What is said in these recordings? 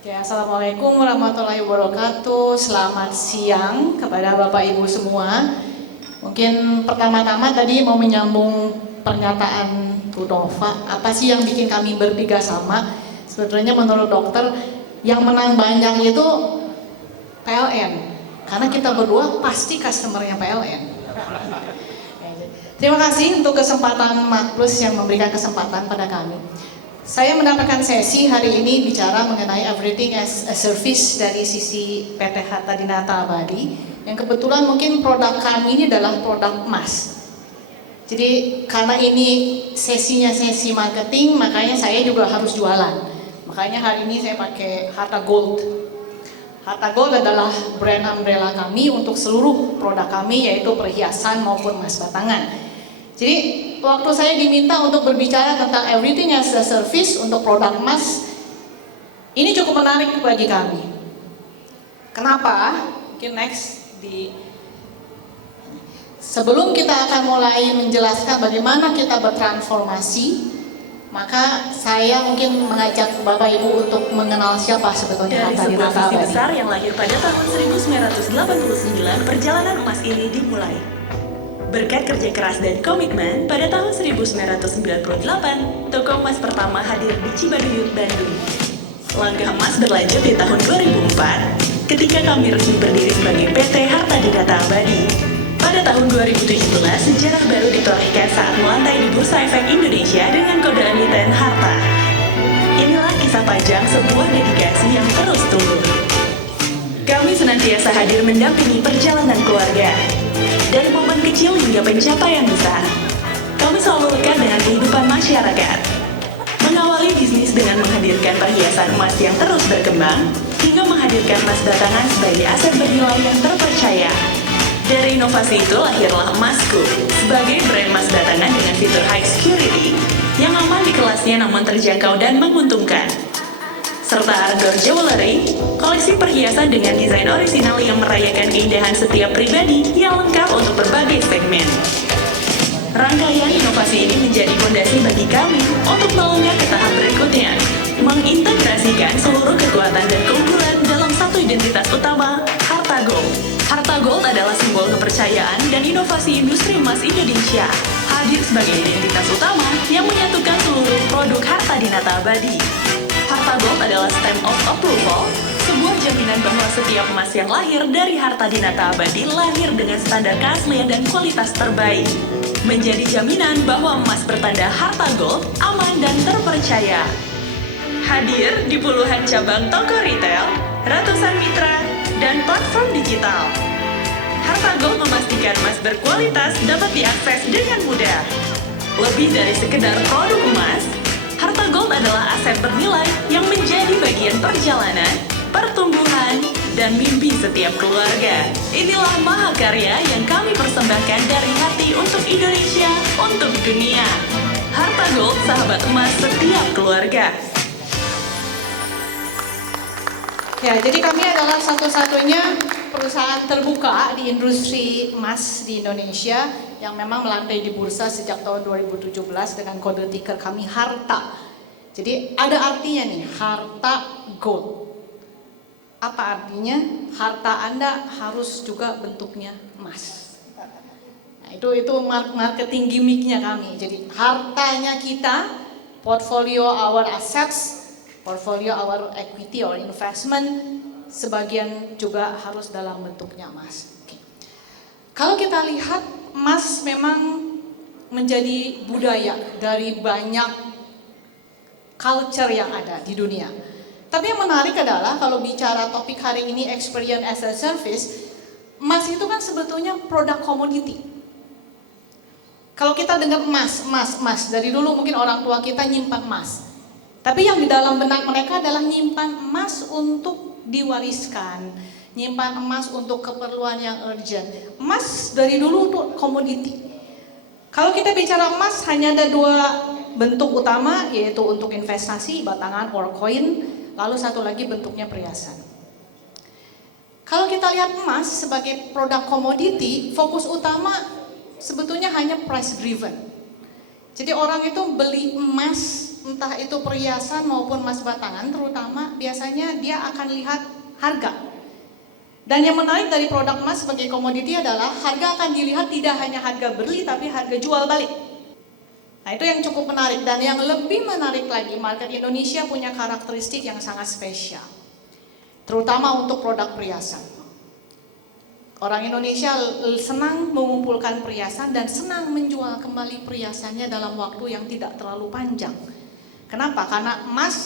Oke, Assalamualaikum warahmatullahi wabarakatuh. Selamat siang kepada Bapak Ibu semua. Mungkin pertama-tama tadi mau menyambung pernyataan Bu Nova. Apa sih yang bikin kami bertiga sama? Sebetulnya menurut dokter yang menang banyak itu PLN. Karena kita berdua pasti customernya PLN. Terima kasih untuk kesempatan Maklus yang memberikan kesempatan pada kami. Saya mendapatkan sesi hari ini bicara mengenai everything as a service dari sisi PT Harta Dinata Abadi, yang kebetulan mungkin produk kami ini adalah produk emas. Jadi karena ini sesinya sesi marketing, makanya saya juga harus jualan. Makanya hari ini saya pakai Harta Gold. Harta Gold adalah brand umbrella kami untuk seluruh produk kami, yaitu perhiasan maupun emas batangan. Jadi waktu saya diminta untuk berbicara tentang everything as a service untuk produk emas, ini cukup menarik bagi kami. Kenapa? Mungkin next sebelum kita akan mulai menjelaskan bagaimana kita bertransformasi, maka saya mungkin mengajak Bapak Ibu untuk mengenal siapa sebetulnya Dari Harta sebuah Dinata visi Abadi. besar yang lahir pada tahun 1989, perjalanan emas ini dimulai. Berkat kerja keras dan komitmen, pada tahun 1998, toko emas pertama hadir di Cibaduyut, Bandung. Langkah emas berlanjut di tahun 2004, ketika kami resmi berdiri sebagai PT Harta Dinata Abadi. Pada tahun 2017, sejarah baru ditorehkan saat melantai di Bursa Efek Indonesia dengan kode emiten Harta. Inilah kisah panjang sebuah dedikasi yang terus tumbuh. Kami senantiasa hadir mendampingi perjalanan keluarga. Dari momen kecil hingga pencapaian besar, kami selalu lekat dengan kehidupan masyarakat. Mengawali bisnis dengan menghadirkan perhiasan emas yang terus berkembang, hingga menghadirkan emas batangan sebagai aset bernilai yang terpercaya. Dari inovasi itu lahirlah Emasku, sebagai brand emas batangan dengan fitur high security, yang aman di kelasnya namun terjangkau dan menguntungkan. Serta Ardor Jewelry, koleksi perhiasan dengan desain orisinal yang merayakan keindahan setiap pribadi yang lengkap untuk berbagai segmen. Rangkaian inovasi ini menjadi fondasi bagi kami untuk melangkah ke tahap berikutnya, mengintegrasikan seluruh kekuatan dan keunggulan dalam satu identitas utama, Harta Gold. Harta Gold adalah simbol kepercayaan dan inovasi industri emas Indonesia, hadir sebagai identitas utama yang menyatukan seluruh produk Harta Dinata Abadi. Harta Gold adalah stamp of approval, sebuah jaminan bahwa setiap emas yang lahir dari Harta Dinata Abadi lahir dengan standar keaslian dan kualitas terbaik. Menjadi jaminan bahwa emas bertanda Harta Gold aman dan terpercaya. Hadir di puluhan cabang toko retail, ratusan mitra, dan platform digital. Harta Gold memastikan emas berkualitas dapat diakses dengan mudah. Lebih dari sekedar produk emas, Harta Gold adalah aset bernilai yang menjadi bagian perjalanan, pertumbuhan, dan mimpi setiap keluarga. Inilah mahakarya yang kami persembahkan dari hati untuk Indonesia, untuk dunia. Harta Gold, sahabat emas setiap keluarga. Ya, jadi kami adalah satu-satunya perusahaan terbuka di industri emas di Indonesia yang memang melantai di bursa sejak tahun 2017 dengan kode ticker kami Harta. Jadi ada artinya nih, Harta Gold. Apa artinya? Harta Anda harus juga bentuknya emas. Nah, itu marketing gimmicknya kami. Jadi hartanya kita, portfolio our assets, portfolio our equity or investment, sebagian juga harus dalam bentuknya emas. Oke. Kalau kita lihat, emas memang menjadi budaya dari banyak culture yang ada di dunia. Tapi yang menarik adalah kalau bicara topik hari ini experience as a service, emas itu kan sebetulnya produk komoditi. Kalau kita dengar emas, dari dulu mungkin orang tua kita nyimpan emas. Tapi yang di dalam benak mereka adalah nyimpan emas untuk diwariskan, nyimpan emas untuk keperluan yang urgent. Emas dari dulu untuk komoditi. Kalau kita bicara emas hanya ada dua bentuk utama, yaitu untuk investasi, batangan or coin, lalu satu lagi bentuknya perhiasan. Kalau kita lihat emas sebagai produk komoditi, fokus utama sebetulnya hanya price driven. Jadi orang itu beli emas entah itu perhiasan maupun emas batangan terutama, biasanya dia akan lihat harga. Dan yang menarik dari produk emas sebagai komoditi adalah harga akan dilihat tidak hanya harga beli tapi harga jual balik. Nah, itu yang cukup menarik. Dan yang lebih menarik lagi, market Indonesia punya karakteristik yang sangat spesial, terutama untuk produk perhiasan. Orang Indonesia senang mengumpulkan perhiasan dan senang menjual kembali perhiasannya dalam waktu yang tidak terlalu panjang. Kenapa? Karena emas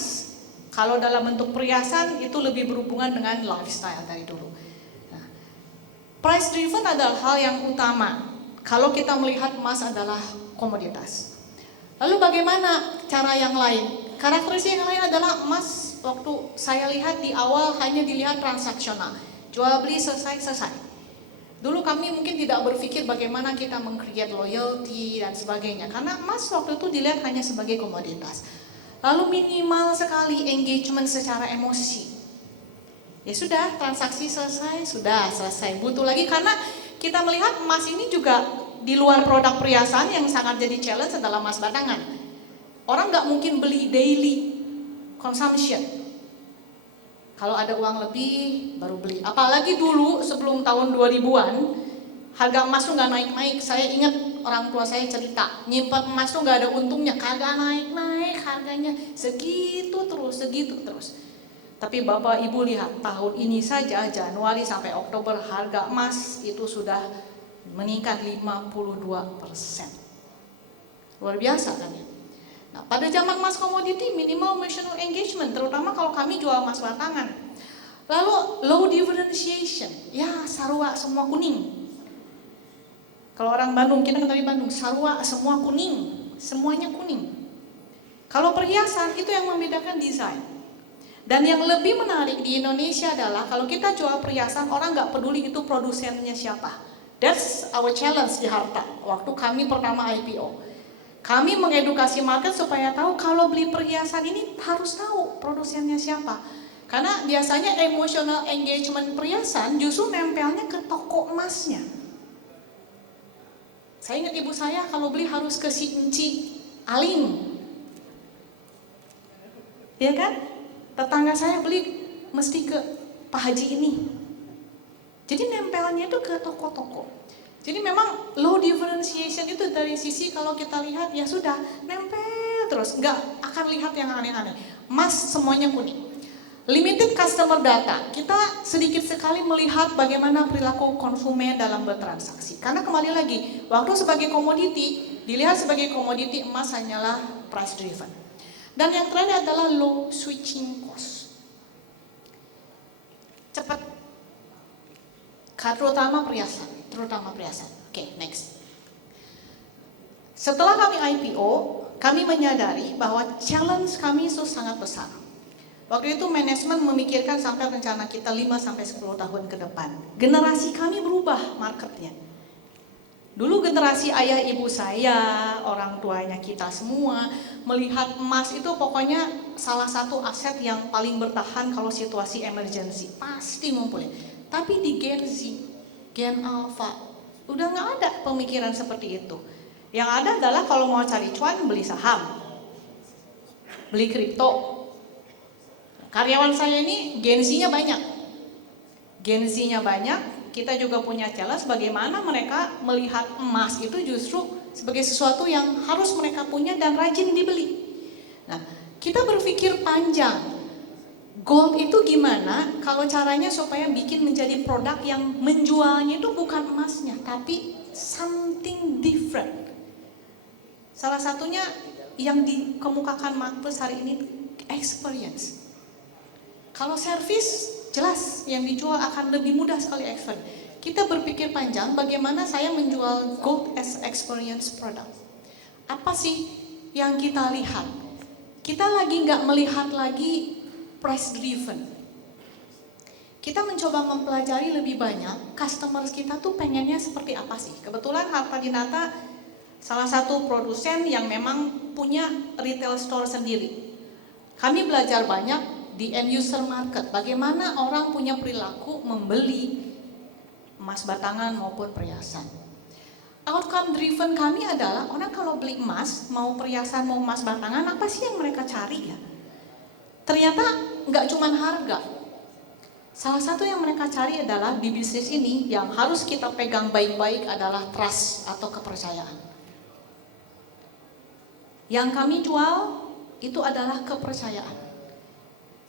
kalau dalam bentuk perhiasan itu lebih berhubungan dengan lifestyle dari dulu. Nah, price driven adalah hal yang utama kalau kita melihat emas adalah komoditas. Lalu bagaimana cara yang lain? Karakteristik yang lain adalah emas waktu saya lihat di awal hanya dilihat transaksional, jual beli selesai. Dulu kami mungkin tidak berpikir bagaimana kita meng-create loyalty dan sebagainya, karena emas waktu itu dilihat hanya sebagai komoditas. Lalu minimal sekali engagement secara emosi. Ya sudah, transaksi selesai, sudah selesai. Butuh lagi karena kita melihat emas ini juga di luar produk perhiasan yang sangat jadi challenge adalah emas batangan. Orang nggak mungkin beli daily consumption. Kalau ada uang lebih baru beli. Apalagi dulu sebelum tahun 2000-an harga emas tuh nggak naik-naik. Saya ingat orang tua saya cerita, nyimpan emas tuh nggak ada untungnya, kagak naik-naik harganya, segitu terus. Tapi Bapak Ibu lihat tahun ini saja Januari sampai Oktober harga emas itu sudah meningkat 52%. Luar biasa kan ya. Nah, pada zaman emas komoditi minimal emotional engagement, terutama kalau kami jual emas batangan. Lalu low differentiation, ya sarua semua kuning. Kalau orang Bandung, kita kan dari Bandung, sarua semua kuning, semuanya kuning. Kalau perhiasan itu yang membedakan desain. Dan yang lebih menarik di Indonesia adalah kalau kita jual perhiasan, orang nggak peduli itu produsennya siapa. That's our challenge di Harta. Waktu kami pertama IPO. Kami mengedukasi market supaya tahu kalau beli perhiasan ini harus tahu produsennya siapa. Karena biasanya emotional engagement perhiasan justru nempelnya ke toko emasnya. Saya ingat ibu saya kalau beli harus ke si Enci Aling. Ya kan? Tetangga saya beli mesti ke Pak Haji ini. Jadi nempelnya itu ke toko-toko. Jadi memang low differentiation itu dari sisi kalau kita lihat ya sudah nempel terus, nggak akan lihat yang aneh-aneh. Emas semuanya kuning. Limited customer data, kita sedikit sekali melihat bagaimana perilaku konsumen dalam bertransaksi. Karena kembali lagi, waktu sebagai komoditi, dilihat sebagai komoditi emas hanyalah price driven. Dan yang terakhir adalah low switching cost. Cepat, terutama perhiasan. Oke, next. Setelah kami IPO, kami menyadari bahwa challenge kami itu sangat besar. Waktu itu manajemen memikirkan sampai rencana kita 5-10 tahun ke depan. Generasi kami berubah marketnya. Dulu generasi ayah ibu saya, orang tuanya kita semua, melihat emas itu pokoknya salah satu aset yang paling bertahan kalau situasi emergency. Pasti ngumpulin. Tapi di Gen Z, Gen Alpha, udah nggak ada pemikiran seperti itu. Yang ada adalah kalau mau cari cuan, beli saham, beli kripto. Karyawan saya ini Gen Z-nya banyak. Kita juga punya challenge bagaimana mereka melihat emas itu justru sebagai sesuatu yang harus mereka punya dan rajin dibeli. Nah, kita berpikir panjang. Gold itu gimana kalau caranya supaya bikin menjadi produk yang menjualnya itu bukan emasnya, tapi something different. Salah satunya yang dikemukakan Marcus hari ini, experience. Kalau service, jelas yang dijual akan lebih mudah sekali expert. Kita berpikir panjang bagaimana saya menjual gold as experience product. Apa sih yang kita lihat? Kita lagi nggak melihat lagi price driven. Kita mencoba mempelajari lebih banyak customers kita tuh pengennya seperti apa sih. Kebetulan Harta Dinata salah satu produsen yang memang punya retail store sendiri. Kami belajar banyak di end user market, bagaimana orang punya perilaku membeli emas batangan maupun perhiasan. Outcome driven kami adalah orang kalau beli emas, mau perhiasan, mau emas batangan, apa sih yang mereka cari ya? Ternyata nggak cuma harga. Salah satu yang mereka cari adalah di bisnis ini yang harus kita pegang baik-baik adalah trust atau kepercayaan. Yang kami jual itu adalah kepercayaan.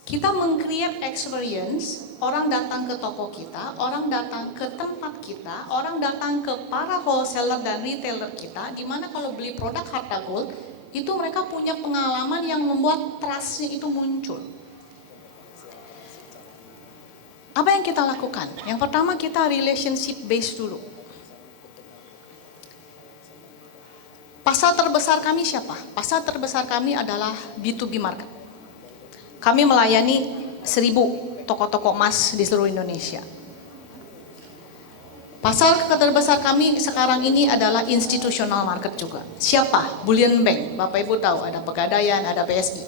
Kita meng-create experience, orang datang ke toko kita, orang datang ke tempat kita, orang datang ke para wholesaler dan retailer kita, di mana kalau beli produk Harta Gold, itu mereka punya pengalaman yang membuat trust-nya itu muncul. Apa yang kita lakukan? Yang pertama kita relationship based dulu. Pasar terbesar kami siapa? Pasar terbesar kami adalah B2B market. Kami melayani 1.000 toko-toko emas di seluruh Indonesia. Pasar terbesar kami sekarang ini adalah institutional market juga. Siapa? Bullion Bank. Bapak Ibu tahu ada Pegadaian, ada BSI.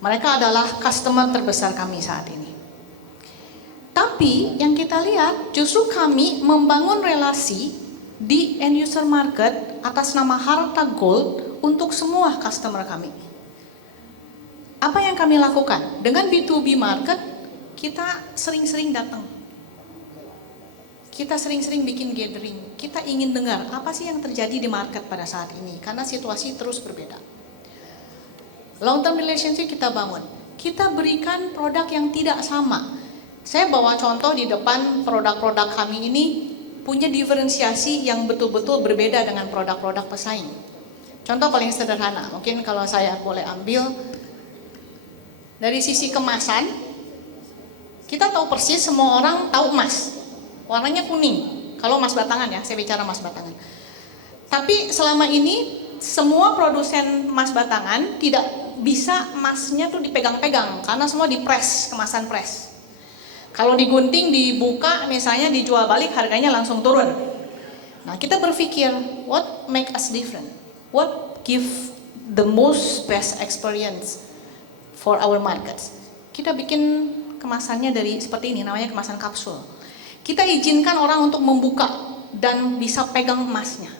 Mereka adalah customer terbesar kami saat ini. Tapi yang kita lihat justru kami membangun relasi di end user market atas nama Harta Gold untuk semua customer kami. Apa yang kami lakukan? Dengan B2B market, kita sering-sering datang. Kita sering-sering bikin gathering. Kita ingin dengar apa sih yang terjadi di market pada saat ini. Karena situasi terus berbeda. Long term relationship kita bangun. Kita berikan produk yang tidak sama. Saya bawa contoh di depan produk-produk kami ini punya diferensiasi yang betul-betul berbeda dengan produk-produk pesaing. Contoh paling sederhana, mungkin kalau saya boleh ambil dari sisi kemasan, kita tahu persis semua orang tahu emas, warnanya kuning. Kalau emas batangan ya, saya bicara emas batangan. Tapi selama ini semua produsen emas batangan tidak bisa emasnya tuh dipegang-pegang karena semua dipres, kemasan pres. Kalau digunting, dibuka, misalnya dijual balik harganya langsung turun. Nah kita berpikir, what make us different? What give the most best experience for our markets? Kita bikin kemasannya dari seperti ini, namanya kemasan kapsul. Kita izinkan orang untuk membuka dan bisa pegang emasnya.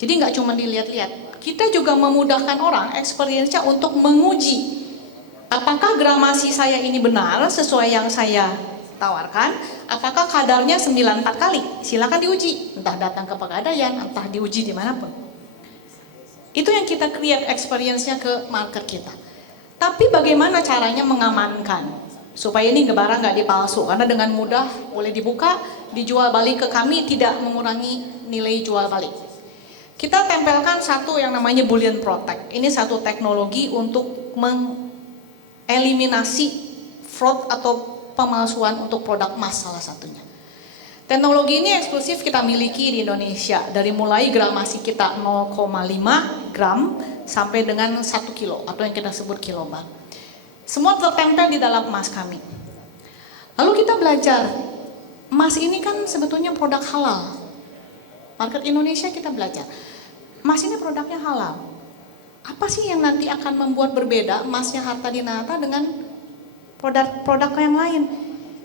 Jadi nggak cuma dilihat-lihat, kita juga memudahkan orang experience-nya untuk menguji apakah gramasi saya ini benar sesuai yang saya tawarkan, apakah kadarnya 94 kali, silakan diuji, entah datang ke Pegadaian, entah diuji dimanapun. Itu yang kita create experience-nya ke market kita. Tapi bagaimana caranya mengamankan supaya ini barang nggak dipalsu, karena dengan mudah boleh dibuka, dijual balik ke kami, tidak mengurangi nilai jual balik. Kita tempelkan satu yang namanya Bullion Protect. Ini satu teknologi untuk eliminasi fraud atau pemalsuan untuk produk emas salah satunya. Teknologi ini eksklusif kita miliki di Indonesia. Dari mulai gramasi kita 0,5 gram sampai dengan 1 kilo atau yang kita sebut kilobar. Semua tertempel di dalam emas kami. Lalu kita belajar, emas ini kan sebetulnya produk halal. Market Indonesia kita belajar, emas ini produknya halal. Apa sih yang nanti akan membuat berbeda emasnya Harta Dinata dengan produk yang lain?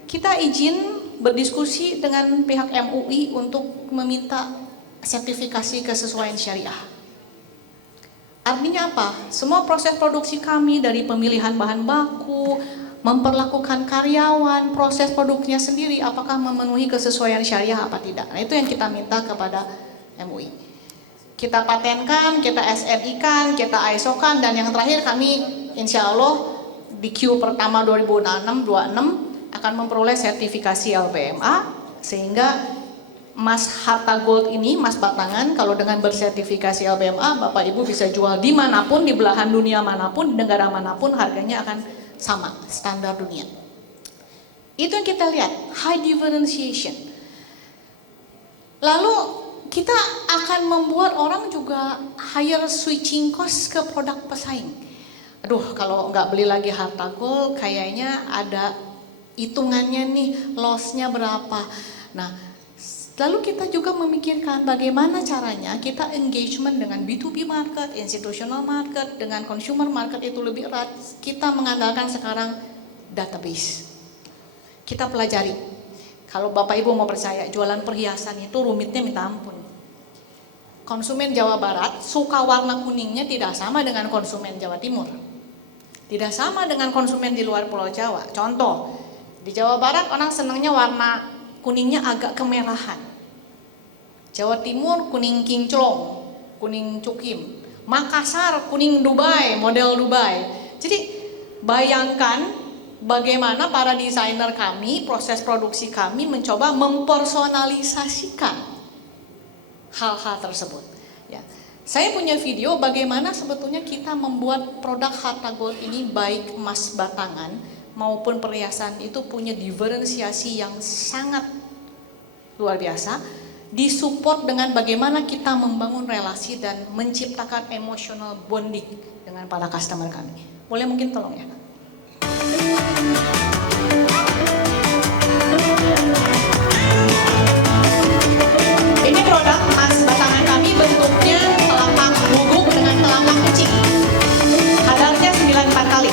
Kita izin berdiskusi dengan pihak MUI untuk meminta sertifikasi kesesuaian syariah. Artinya apa? Semua proses produksi kami dari pemilihan bahan baku, memperlakukan karyawan, proses produknya sendiri apakah memenuhi kesesuaian syariah apa tidak. Nah, itu yang kita minta kepada MUI. Kita patenkan, kita SNI-kan, kita ISO-kan, dan yang terakhir kami insya Allah di Q pertama 2026 akan memperoleh sertifikasi LBMA, sehingga emas Harta Gold ini, emas batangan, kalau dengan bersertifikasi LBMA, Bapak Ibu bisa jual dimanapun, di belahan dunia manapun, di negara manapun, harganya akan sama, standar dunia. Itu yang kita lihat, high differentiation. Lalu kita akan membuat orang juga higher switching cost ke produk pesaing. Aduh, kalau nggak beli lagi Harta Gold, kayaknya ada hitungannya nih, loss-nya berapa. Nah, lalu kita juga memikirkan bagaimana caranya kita engagement dengan B2B market, institutional market, dengan consumer market itu lebih erat. Kita mengandalkan sekarang database. Kita pelajari. Kalau Bapak Ibu mau percaya, jualan perhiasan itu rumitnya minta ampun. konsumen Jawa Barat suka warna kuningnya tidak sama dengan konsumen Jawa Timur. Tidak sama dengan konsumen di luar Pulau Jawa. Contoh, di Jawa Barat orang senangnya warna kuningnya agak kemerahan. Jawa Timur kuning kinclong, kuning cukim. Makassar kuning Dubai, model Dubai. Jadi bayangkan bagaimana para desainer kami, proses produksi kami mencoba mempersonalisasikan hal-hal tersebut. Ya. Saya punya video bagaimana sebetulnya kita membuat produk Harta Gold ini, baik emas batangan maupun perhiasan, itu punya diferensiasi yang sangat luar biasa, disupport dengan bagaimana kita membangun relasi dan menciptakan emotional bonding dengan para customer kami. Boleh mungkin tolong ya. Ini produk emas batangan kami, bentuknya telapak guguk dengan telapak kucing. Kadarnya 94 kali.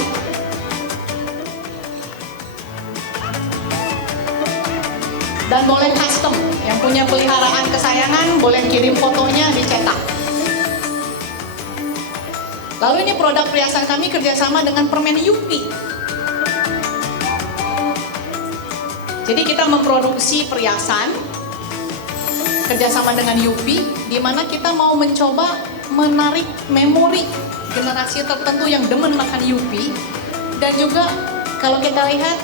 Dan boleh custom, yang punya peliharaan kesayangan boleh kirim fotonya dicetak. Lalu ini produk perhiasan kami kerjasama dengan permen Yupi. Jadi kita memproduksi perhiasan kerjasama dengan Yupi, di mana kita mau mencoba menarik memori generasi tertentu yang demen makan Yupi. Dan juga kalau kita lihat,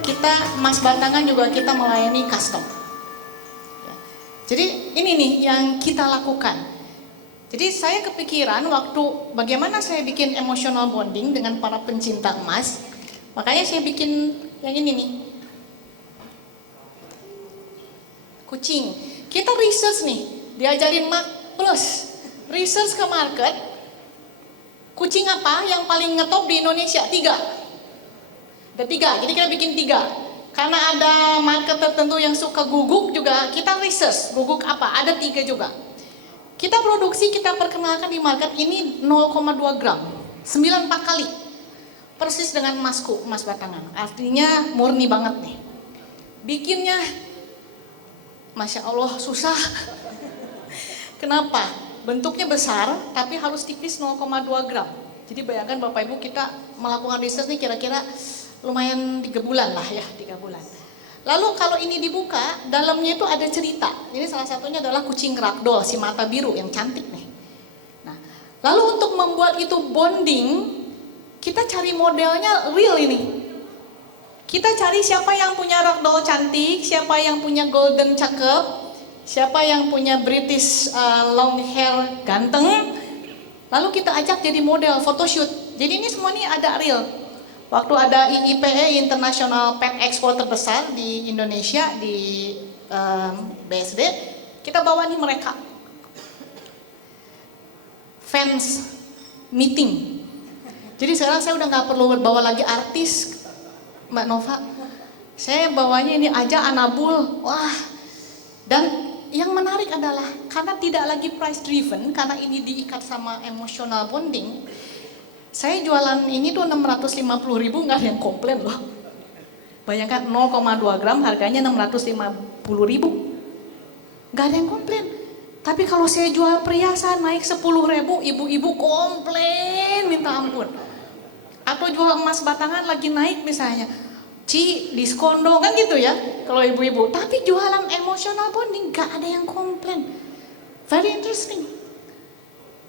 kita emas batangan juga kita melayani custom. Jadi ini nih yang kita lakukan. Jadi saya kepikiran waktu bagaimana saya bikin emotional bonding dengan para pencinta emas. Makanya saya bikin yang ini nih. Kucing. Kita research nih, diajarin plus research ke market. Kucing apa yang paling ngetop di Indonesia? 3. Ada 3, jadi kita bikin 3. Karena ada market tertentu yang suka guguk juga, kita research guguk apa, ada 3 juga. Kita produksi, kita perkenalkan di market ini 0,2 gram, 94 kali. Persis dengan emasku, emas batangan. Artinya murni banget nih. Bikinnya, Masya Allah susah. Kenapa? Bentuknya besar, tapi harus tipis 0,2 gram. Jadi bayangkan Bapak Ibu, kita melakukan research nih kira-kira lumayan 3 bulan lah ya, 3 bulan. Lalu kalau ini dibuka, dalamnya itu ada cerita. Ini salah satunya adalah kucing ragdoll, si mata biru yang cantik nih. Nah, lalu untuk membuat itu bonding, kita cari modelnya real ini. Kita cari siapa yang punya ragdoll cantik, siapa yang punya golden cakep, siapa yang punya British long hair ganteng. Lalu kita ajak jadi model photoshoot. Jadi ini semua ini ada real. Waktu ada IIPE, International Pet Expo terbesar di Indonesia, di BSD, kita bawa nih mereka. Fans meeting. Jadi sekarang saya udah nggak perlu bawa lagi artis, Mbak Nova. Saya bawanya ini aja Anabul. Wah. Dan yang menarik adalah karena tidak lagi price driven, karena ini diikat sama emotional bonding. Saya jualan ini tuh 650.000, nggak ada yang komplain loh. Bayangkan 0,2 gram harganya 650.000. Nggak ada yang komplain. Tapi kalau saya jual perhiasan naik 10.000, ibu-ibu komplain minta ampun. Atau jual emas batangan lagi naik misalnya, Ci, diskon dong, kan gitu ya kalau ibu-ibu. Tapi jualan emotional bonding nggak ada yang komplain. Very interesting.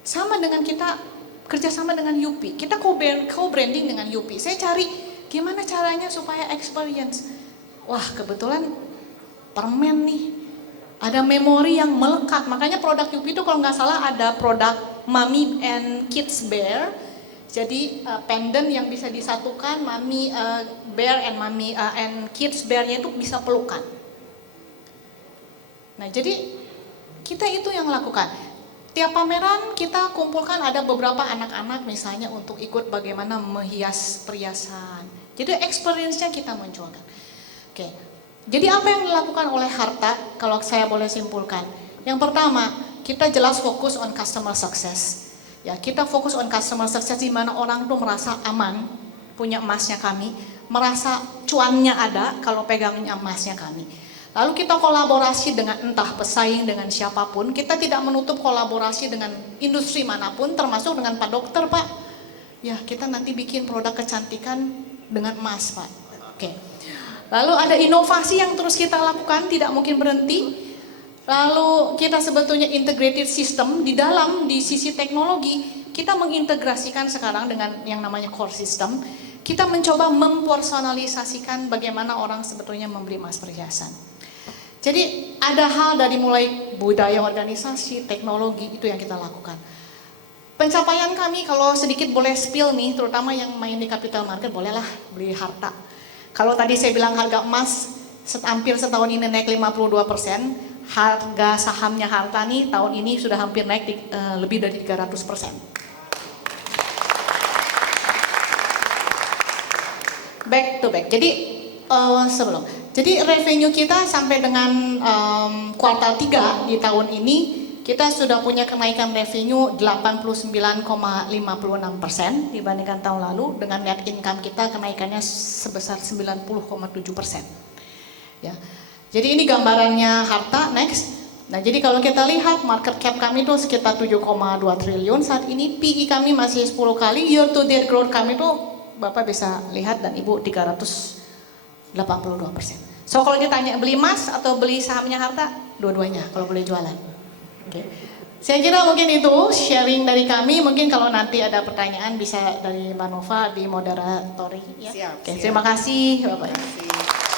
Sama dengan kita kerjasama dengan Yupi, kita co-branding dengan Yupi. Saya cari gimana caranya supaya experience. Wah, kebetulan permen nih, ada memori yang melekat. Makanya produk Yupi itu kalau nggak salah ada produk Mommy and Kids Bear. Jadi pendant yang bisa disatukan, Mommy Bear and Mommy and Kids Bear-nya itu bisa pelukan. Nah, jadi kita itu yang lakukan. Tiap pameran kita kumpulkan ada beberapa anak-anak misalnya untuk ikut bagaimana menghias perhiasan. Jadi experience-nya kita munculkan. Oke. Jadi apa yang dilakukan oleh Harta kalau saya boleh simpulkan? Yang pertama, kita jelas fokus on customer success. Ya, kita fokus on customer success di mana orang tuh merasa aman punya emasnya kami, merasa cuannya ada kalau pegangnya emasnya kami. Lalu kita kolaborasi dengan entah pesaing dengan siapapun, kita tidak menutup kolaborasi dengan industri manapun, termasuk dengan Pak Dokter, Pak. Ya, kita nanti bikin produk kecantikan dengan emas, Pak. Oke. Lalu ada inovasi yang terus kita lakukan, tidak mungkin berhenti. Lalu kita sebetulnya integrated system di sisi teknologi, kita mengintegrasikan sekarang dengan yang namanya core system. Kita mencoba mempersonalisasikan bagaimana orang sebetulnya membeli emas perhiasan. Jadi ada hal dari mulai budaya organisasi, teknologi, itu yang kita lakukan. Pencapaian kami kalau sedikit boleh spill nih, terutama yang main di capital market, bolehlah beli harta. Kalau tadi saya bilang harga emas hampir setahun ini naik 52%, harga sahamnya harta nih tahun ini sudah hampir naik lebih dari 300%. Back to back. Jadi revenue kita sampai dengan kuartal 3 di tahun ini kita sudah punya kenaikan revenue 89,56% dibandingkan tahun lalu, dengan net income kita kenaikannya sebesar 90,7%. Ya. Jadi ini gambarannya harta. Next. Nah, jadi kalau kita lihat market cap kami itu sekitar 7,2 triliun saat ini, PE kami masih 10 kali, year to date growth kami itu Bapak bisa lihat dan Ibu 382%. So kalau ditanya beli emas atau beli sahamnya harta, dua-duanya kalau boleh jualan. Oke. Saya kira mungkin itu sharing dari kami. Mungkin kalau nanti ada pertanyaan bisa dari Mbak Nova di moderatori. Ya. Siap. Oke, terima kasih Bapak. Terima kasih.